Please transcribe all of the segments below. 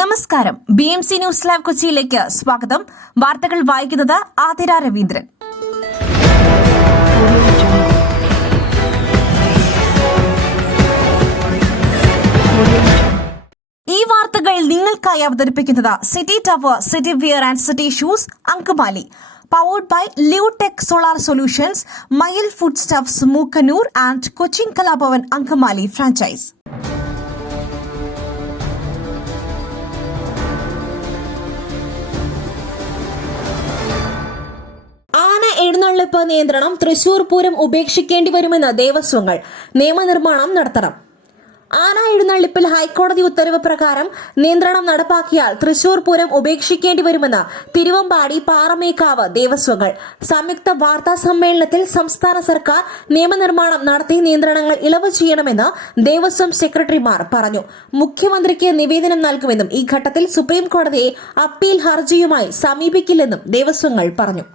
നമസ്കാരം. BMC news live കൊച്ചിയിലേക്ക് സ്വാഗതം. വാർത്തകൾ വായിക്കുന്നത് ആതിര രവീന്ദ്രൻ. ഈ വാർത്തകൾ നിങ്ങൾക്കായി അവതരിപ്പിക്കുന്നത് City Tower, City Wear and City Shoes, Angamaly. Powered by Liutech Solar Solutions, Mayil Foodstuffs, Mookanur and Cochin Kalabavan Ankamali franchise. ആന എഴുന്നള്ളിപ്പ് നിയന്ത്രണം തൃശൂർ പൂരം ഉപേക്ഷിക്കേണ്ടി വരുമെന്ന് ദേവസ്വങ്ങൾ. നിയമനിർമ്മാണം നടത്തണം. ആന എഴുന്നള്ളിപ്പിൽ ഹൈക്കോടതി ഉത്തരവ് പ്രകാരം നിയന്ത്രണം നടപ്പാക്കിയാൽ തൃശൂർ പൂരം ഉപേക്ഷിക്കേണ്ടി വരുമെന്ന് തിരുവമ്പാടി പാറമേക്കാവ് ദേവസ്വങ്ങൾ. സംയുക്ത വാർത്താ സമ്മേളനത്തിൽ സംസ്ഥാന സർക്കാർ നിയമനിർമ്മാണം നടത്തി നിയന്ത്രണങ്ങൾ ഇളവ് ചെയ്യണമെന്ന് ദേവസ്വം സെക്രട്ടറിമാർ പറഞ്ഞു. മുഖ്യമന്ത്രിക്ക് നിവേദനം നൽകുമെന്നും ഈ ഘട്ടത്തിൽ സുപ്രീം കോടതിയെ അപ്പീൽ ഹർജിയുമായി സമീപിക്കില്ലെന്നും ദേവസ്വങ്ങൾ പറഞ്ഞു.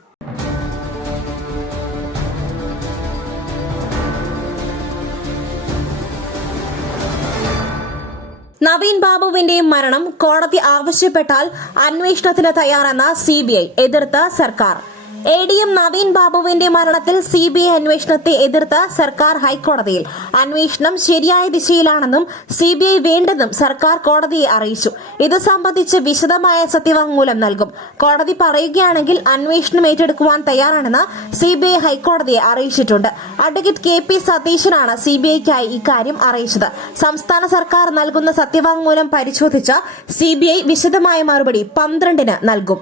നവീൻ ബാബുവിന്റെ മരണം കോടതി ആവശ്യപ്പെട്ടാൽ അന്വേഷണത്തിന് തയ്യാറെന്ന CBI, എതിർത്ത സർക്കാർ. ADM നവീൻ ബാബുവിന്റെ മരണത്തിൽ CBI അന്വേഷണത്തെ എതിർത്ത സർക്കാർ ഹൈക്കോടതിയിൽ. അന്വേഷണം ശരിയായ ദിശയിലാണെന്നും CBI വേണ്ടെന്നും സർക്കാർ കോടതിയെ അറിയിച്ചു. ഇത് സംബന്ധിച്ച് വിശദമായ സത്യവാങ്മൂലം നൽകും. കോടതി പറയുകയാണെങ്കിൽ അന്വേഷണം ഏറ്റെടുക്കുവാൻ തയ്യാറാണെന്ന് CBI ഹൈക്കോടതിയെ അറിയിച്ചിട്ടുണ്ട്. അഡ്വക്കേറ്റ് KP സതീശനാണ് CBIക്കായി ഇക്കാര്യം അറിയിച്ചത്. സംസ്ഥാന സർക്കാർ നൽകുന്ന സത്യവാങ്മൂലം പരിശോധിച്ച CBI വിശദമായ മറുപടി 12-ന് നൽകും.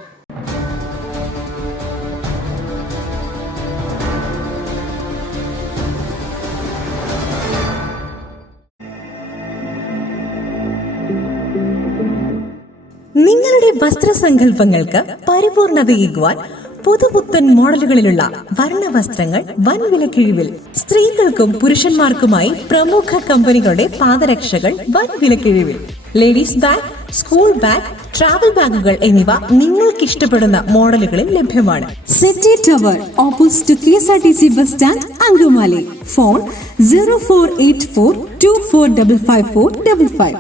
നിങ്ങളുടെ വസ്ത്രസങ്കല്പങ്ങൾക്ക് പരിപൂർണതയേകുവാൻ പുതുപുത്തൻ മോഡലുകളിലുള്ള വർണ്ണവസ്ത്രങ്ങൾ വൻ വിലക്കിഴിവിൽ. സ്ത്രീകൾക്കും പുരുഷന്മാർക്കുമായി പ്രമുഖ കമ്പനികളുടെ പാദരക്ഷകൾ വൻ വിലക്കിഴിവിൽ. Ladies bag, school bag, travel ബാഗുകൾ എന്നിവ നിങ്ങൾക്ക് ഇഷ്ടപ്പെടുന്ന മോഡലുകളിൽ ലഭ്യമാണ്. City tower, opposite KSRTC bus stand, Angamaly. Phone 0484245555.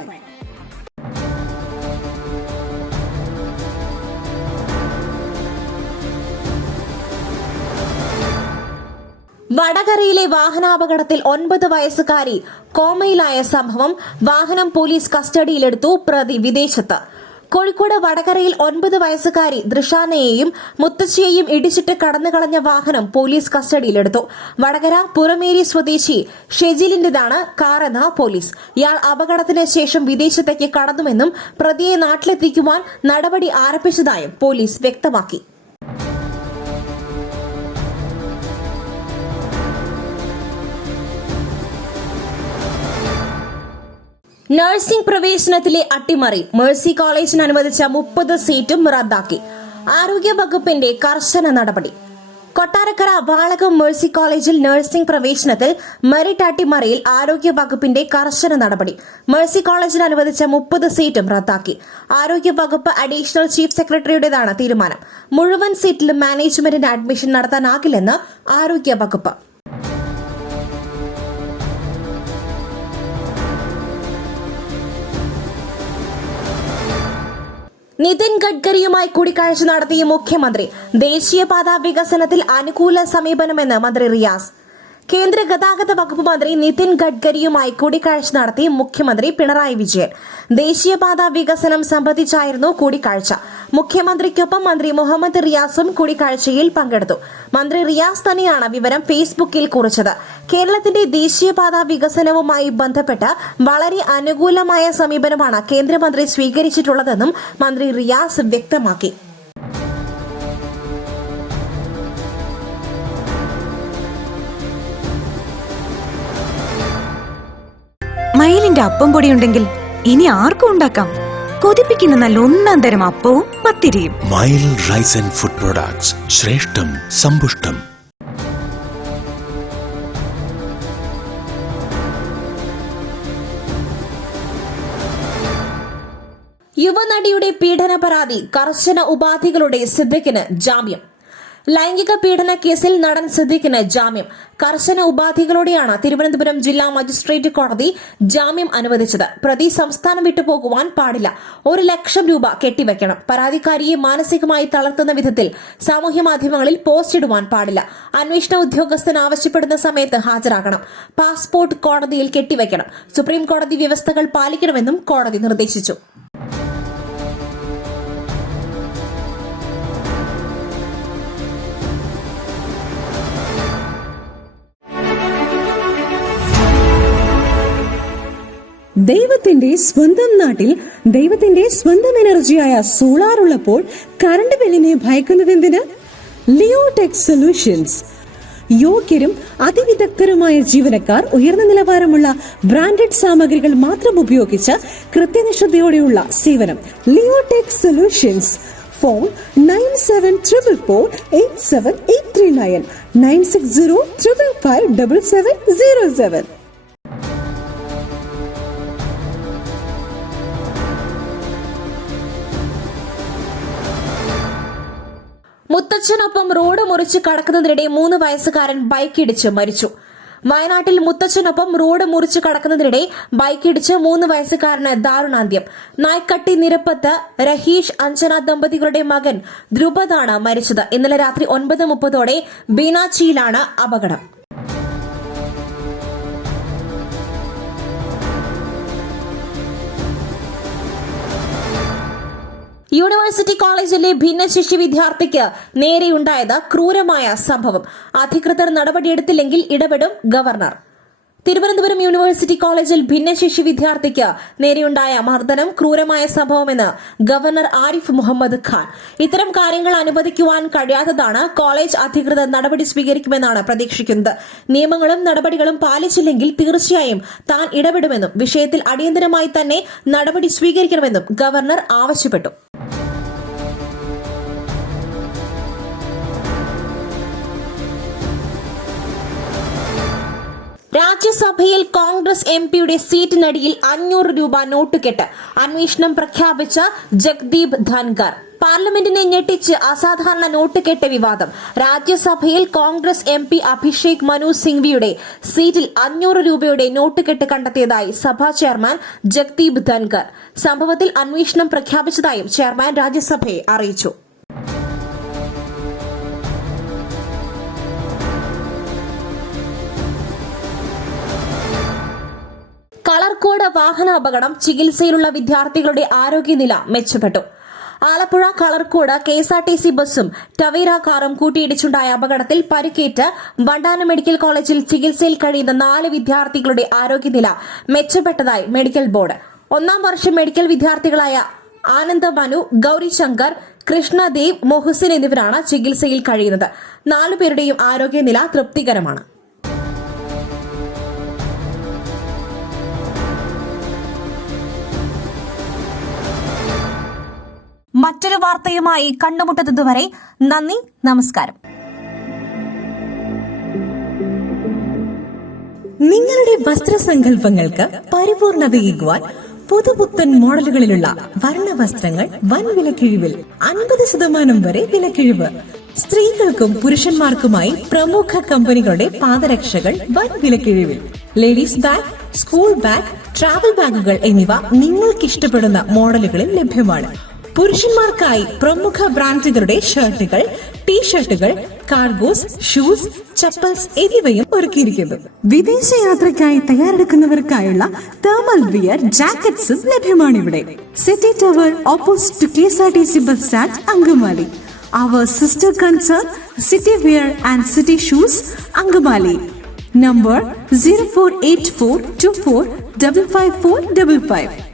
വടകരയിലെ വാഹനാപകടത്തിൽ 9 വയസ്സുകാരി കോമയിലായ സംഭവം. വാഹനം പോലീസ് കസ്റ്റഡിയിലെടുത്തു. പ്രതി വിദേശത്ത്. കോഴിക്കോട് വടകരയിൽ 9 വയസ്സുകാരി ദൃഷാനയെയും മുത്തശ്ശിയെയും ഇടിച്ചിട്ട് കടന്നുകളഞ്ഞ വാഹനം പോലീസ് കസ്റ്റഡിയിലെടുത്തു. വടകര പുറമേരി സ്വദേശി ഷെജിലിന്റേതാണ് കാറെന്ന് പോലീസ്. ഇയാൾ അപകടത്തിന് ശേഷം വിദേശത്തേക്ക് കടന്നുവെന്നും പ്രതിയെ നാട്ടിലെത്തിക്കുവാൻ നടപടി ആരംഭിച്ചതായും പോലീസ് വ്യക്തമാക്കി. നഴ്സിംഗ് പ്രവേശനത്തിലെ അട്ടിമറി. മേഴ്സി കോളേജിന് അനുവദിച്ച 30 സീറ്റും റദ്ദാക്കി. ആരോഗ്യ വകുപ്പിന്റെ കർശന നടപടി. കൊട്ടാരക്കര വാളകം മേഴ്സി കോളേജിൽ നഴ്സിംഗ് പ്രവേശനത്തിൽ മെറിറ്റ് അട്ടിമറിയിൽ ആരോഗ്യ വകുപ്പിന്റെ കർശന നടപടി. മേഴ്സി കോളേജിന് അനുവദിച്ച 30 സീറ്റും റദ്ദാക്കി. ആരോഗ്യ വകുപ്പ് അഡീഷണൽ ചീഫ് സെക്രട്ടറിയുടേതാണ് തീരുമാനം. മുഴുവൻ സീറ്റിലും മാനേജ്മെന്റിന് അഡ്മിഷൻ നടത്താനാകില്ലെന്ന് ആരോഗ്യ വകുപ്പ്. നിതിൻ ഗഡ്കരിയുമായി കൂടിക്കാഴ്ച നടത്തിയ മുഖ്യമന്ത്രി. ദേശീയപാത വികസനത്തിൽ അനുകൂല സമീപനമെന്ന് മന്ത്രി റിയാസ്. കേന്ദ്ര ഗതാഗത വകുപ്പ് മന്ത്രി നിതിൻ ഗഡ്കരിയുമായി കൂടിക്കാഴ്ച നടത്തി മുഖ്യമന്ത്രി പിണറായി വിജയൻ. ദേശീയപാത വികസനം സംബന്ധിച്ചായിരുന്നു കൂടിക്കാഴ്ച. മുഖ്യമന്ത്രിക്കൊപ്പം മന്ത്രി മുഹമ്മദ് റിയാസും കൂടിക്കാഴ്ചയിൽ പങ്കെടുത്തു. മന്ത്രി റിയാസ് തന്നെയാണ് വിവരം ഫേസ്ബുക്കിൽ കുറിച്ചത്. കേരളത്തിന്റെ ദേശീയപാത വികസനവുമായി ബന്ധപ്പെട്ട് വളരെ അനുകൂലമായ സമീപനമാണ് കേന്ദ്രമന്ത്രി സ്വീകരിച്ചിട്ടുള്ളതെന്നും മന്ത്രി റിയാസ് വ്യക്തമാക്കി. മയിലിന്റെ അപ്പം പൊടിയുണ്ടെങ്കിൽ ഇനി ആർക്കും ഉണ്ടാക്കാം. കൊതിപ്പിക്കുന്ന നല്ല ഒന്നാം തരം അപ്പവും പത്തിരിയും. മയിൽ റൈസ് ആൻഡ് ഫുഡ് പ്രൊഡക്ട്സ്. ശ്രേഷ്ഠം, സമ്പുഷ്ടം. യുവനടിയുടെ പീഡന പരാതി. കർശന ഉപാധികളുടെ സിദ്ദിഖിന് ജാമ്യം. ലൈംഗിക പീഡന കേസിൽ നടൻ സിദ്ദിഖിന് ജാമ്യം. കർശന ഉപാധികളോടെയാണ് തിരുവനന്തപുരം ജില്ലാ മജിസ്ട്രേറ്റ് കോടതി ജാമ്യം അനുവദിച്ചത്. പ്രതി സംസ്ഥാനം വിട്ടുപോകുവാൻ പാടില്ല. 1 ലക്ഷം രൂപ കെട്ടിവെക്കണം. പരാതിക്കാരിയെ മാനസികമായി തളർത്തുന്ന വിധത്തിൽ സാമൂഹ്യ മാധ്യമങ്ങളിൽ പോസ്റ്റ് ഇടുവാൻ പാടില്ല. അന്വേഷണ ഉദ്യോഗസ്ഥൻ ആവശ്യപ്പെടുന്ന സമയത്ത് ഹാജരാകണം. പാസ്പോർട്ട് കോടതിയിൽ കെട്ടിവെക്കണം. സുപ്രീം കോടതി വ്യവസ്ഥകൾ പാലിക്കണമെന്നും കോടതി നിർദ്ദേശിച്ചു. ദൈവത്തിന്റെ സ്വന്തം നാട്ടിൽ ദൈവത്തിന്റെ സ്വന്തം എനർജിയായ സോളാർ ഉള്ളപ്പോൾ കറണ്ട് ബില്ലിനെ ഭയക്കുന്നതെന്തിന്? Leotech solutions. യോഗ്യരും അതിവിദഗ്ധരുമായ ജീവനക്കാർ, ഉയർന്ന നിലവാരമുള്ള ബ്രാൻഡഡ് സാമഗ്രികൾ മാത്രം ഉപയോഗിച്ച് കൃത്യനിഷ്ഠയോടെയുള്ള സേവനം. Leotech solutions. ഫോൺ 9744487839 9605557707. മുത്തച്ഛനൊപ്പം റോഡ് മുറിച്ച് കടക്കുന്നതിനിടെ 3 വയസ്സുകാരൻ ബൈക്കിടിച്ച് മരിച്ചു. വയനാട്ടിൽ മുത്തച്ഛനൊപ്പം റോഡ് മുറിച്ച് കടക്കുന്നതിനിടെ ബൈക്കിടിച്ച് 3 വയസ്സുകാരന് ദാരുണാന്ത്യം. നായ്ക്കട്ടി നിരപ്പത്ത് രഹീഷ് അഞ്ജന ദമ്പതികളുടെ മകൻ ധ്രുപദാണ് മരിച്ചത്. ഇന്നലെ രാത്രി 9:30 ബീനാച്ചിയിലാണ് അപകടം. യൂണിവേഴ്സിറ്റി കോളേജിലെ ഭിന്നശേഷി വിദ്യാർത്ഥിക്ക് നേരെയുണ്ടായത് ക്രൂരമായ സംഭവം. അധികൃതർ നടപടിയെടുത്തില്ലെങ്കിൽ ഇടപെടും ഗവർണർ. തിരുവനന്തപുരം യൂണിവേഴ്സിറ്റി കോളേജിൽ ഭിന്നശേഷി വിദ്യാർത്ഥിക്ക് നേരെയുണ്ടായ മർദ്ദനം ക്രൂരമായ സംഭവമെന്ന് ഗവർണർ ആരിഫ് മുഹമ്മദ് ഖാൻ. ഇത്തരം കാര്യങ്ങൾ അനുവദിക്കുവാൻ കഴിയാത്തതാണ്. കോളേജ് അധികൃതർ നടപടി സ്വീകരിക്കുമെന്നാണ് പ്രതീക്ഷിക്കുന്നത്. നിയമങ്ങളും നടപടികളും പാലിച്ചില്ലെങ്കിൽ തീർച്ചയായും താൻ ഇടപെടുമെന്നും വിഷയത്തിൽ അടിയന്തരമായി തന്നെ നടപടി സ്വീകരിക്കണമെന്നും ഗവർണർ ആവശ്യപ്പെട്ടു. രാജ്യസഭയിൽ കോൺഗ്രസ് എംപിയുടെ സീറ്റിനടിയിൽ 500 രൂപ നോട്ടുകെട്ട്. അന്വേഷണം പ്രഖ്യാപിച്ച ജഗ്ദീപ് ധൻഖർ. പാർലമെന്റിനെ ഞെട്ടിച്ച് അസാധാരണ നോട്ടുകെട്ട് വിവാദം. രാജ്യസഭയിൽ കോൺഗ്രസ് എംപി അഭിഷേക് മനു സിംഗ്വിയുടെ സീറ്റിൽ 500 രൂപയുടെ നോട്ടുകെട്ട് കണ്ടെത്തിയതായി സഭാ ചെയർമാൻ ജഗ്ദീപ് ധൻഖർ. സംഭവത്തിൽ അന്വേഷണം പ്രഖ്യാപിച്ചതായും ചെയർമാൻ രാജ്യസഭയെ അറിയിച്ചു. കളർക്കോട് വാഹനാപകടം. ചികിത്സയിലുള്ള വിദ്യാർത്ഥികളുടെ ആരോഗ്യനില മെച്ചപ്പെട്ടു. ആലപ്പുഴ കളർക്കോട് KSRTC ബസ്സും ടവേര കാറും കൂട്ടിയിടിച്ചുണ്ടായ അപകടത്തിൽ പരിക്കേറ്റ് വണ്ടാനം മെഡിക്കൽ കോളേജിൽ ചികിത്സയിൽ കഴിയുന്ന 4 വിദ്യാർത്ഥികളുടെ ആരോഗ്യനില മെച്ചപ്പെട്ടതായി മെഡിക്കൽ ബോർഡ്. 1ാം വർഷം മെഡിക്കൽ വിദ്യാർത്ഥികളായ ആനന്ദ മനു, ഗൌരി ശങ്കർ, കൃഷ്ണദേവ്, മൊഹസിൻ എന്നിവരാണ് ചികിത്സയിൽ കഴിയുന്നത്. 4 പേരുടെയും ആരോഗ്യനില തൃപ്തികരമാണ്. മറ്റൊരു വാർത്തയുമായി കണ്ടുമുട്ടുന്നതുവരെ നന്ദി, നമസ്കാരം. നിങ്ങളുടെ വസ്ത്രസങ്കല്പങ്ങൾക്ക് പരിപൂർണതയേകുവാൻ പുതുപുത്തൻ മോഡലുകളിലുള്ള വർണ്ണ വസ്ത്രങ്ങൾ വൻ വിലക്കിഴിവിൽ 50% വരെ വിലക്കിഴിവ്. സ്ത്രീകൾക്കും പുരുഷന്മാർക്കുമായി പ്രമുഖ കമ്പനികളുടെ പാദരക്ഷകൾ വൻ വിലക്കിഴിവിൽ. Ladies bag, school bag, travel ബാഗുകൾ എന്നിവ നിങ്ങൾക്കിഷ്ടപ്പെടുന്ന മോഡലുകളിൽ ലഭ്യമാണ്. പുരുഷന്മാർക്കായി പ്രമുഖ ബ്രാൻഡുകളുടെ ഷർട്ടുകൾ, ടീഷർട്ടുകൾ, കാർഗോസ്, ഷൂസ്, ചപ്പൽസ് എന്നിവയും ഒരുക്കിയിരിക്കുന്നു. വിദേശയാത്രയ്ക്കായി തയ്യാറെടുക്കുന്നവർക്കായുള്ള തേർമൽ വിയർ, ജാക്കറ്റ്സും ലഭ്യമാണിവിടെ. City tower opposite to KSRTC bus stand, Angamaly. Our sister concern, City Wear and City Shoes, Angamali. Number 048424555455.